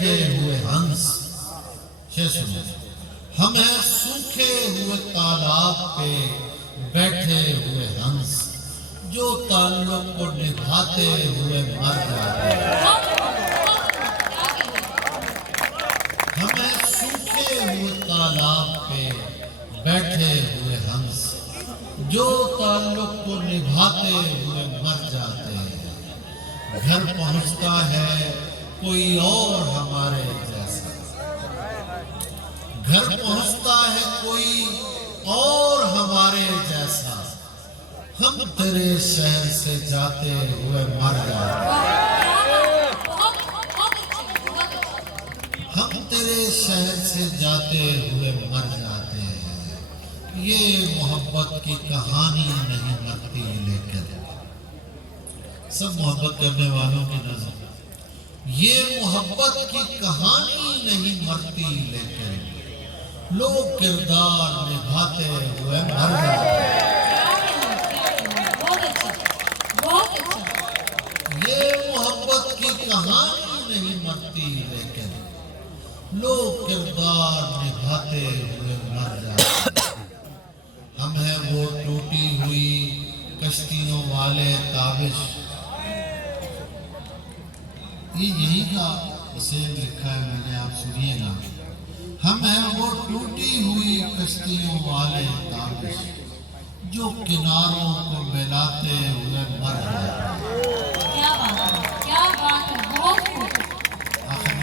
بیٹھے ہوئے ہنس. سنو. ہم ہیں سوکھے ہوئے تالاب پہ بیٹھے ہوئے ہنس جو تعلق کو نبھاتے ہوئے مر جاتے ہیں. ہم ہیں سوکھے ہوئے تالاب پہ بیٹھے ہوئے ہنس جو تعلق کو نبھاتے ہوئے مر جاتے ہیں. گھر پہنچتا ہے کوئی اور ہمارے جیسا. گھر پہنچتا ہے کوئی اور ہمارے جیسا. ہم تیرے شہر سے جاتے ہوئے مر جاتے ہیں. ہم تیرے شہر سے جاتے ہوئے مر جاتے ہیں. یہ محبت کی کہانی نہیں مرتی لیکن سب محبت کرنے والوں کی نظر. یہ محبت کی کہانی نہیں مرتی لیکن لوگ کردار نبھاتے ہوئے مر جاتے ہیں. یہ محبت کی کہانی نہیں مرتی لیکن لوگ کردار نبھاتے ہوئے مر جاتے ہیں. ہم ہیں وہ ٹوٹی ہوئی کشتیوں والے تابش. یہی کا اسے لکھا ہے میں نے, آپ سنیے گا. ہم ہیں وہ ٹوٹی ہوئی کشتیوں والے تابش جو کناروں کو ملاتے ہوئے مر جاتے ہیں. کیا بات ہے, کیا بات ہے.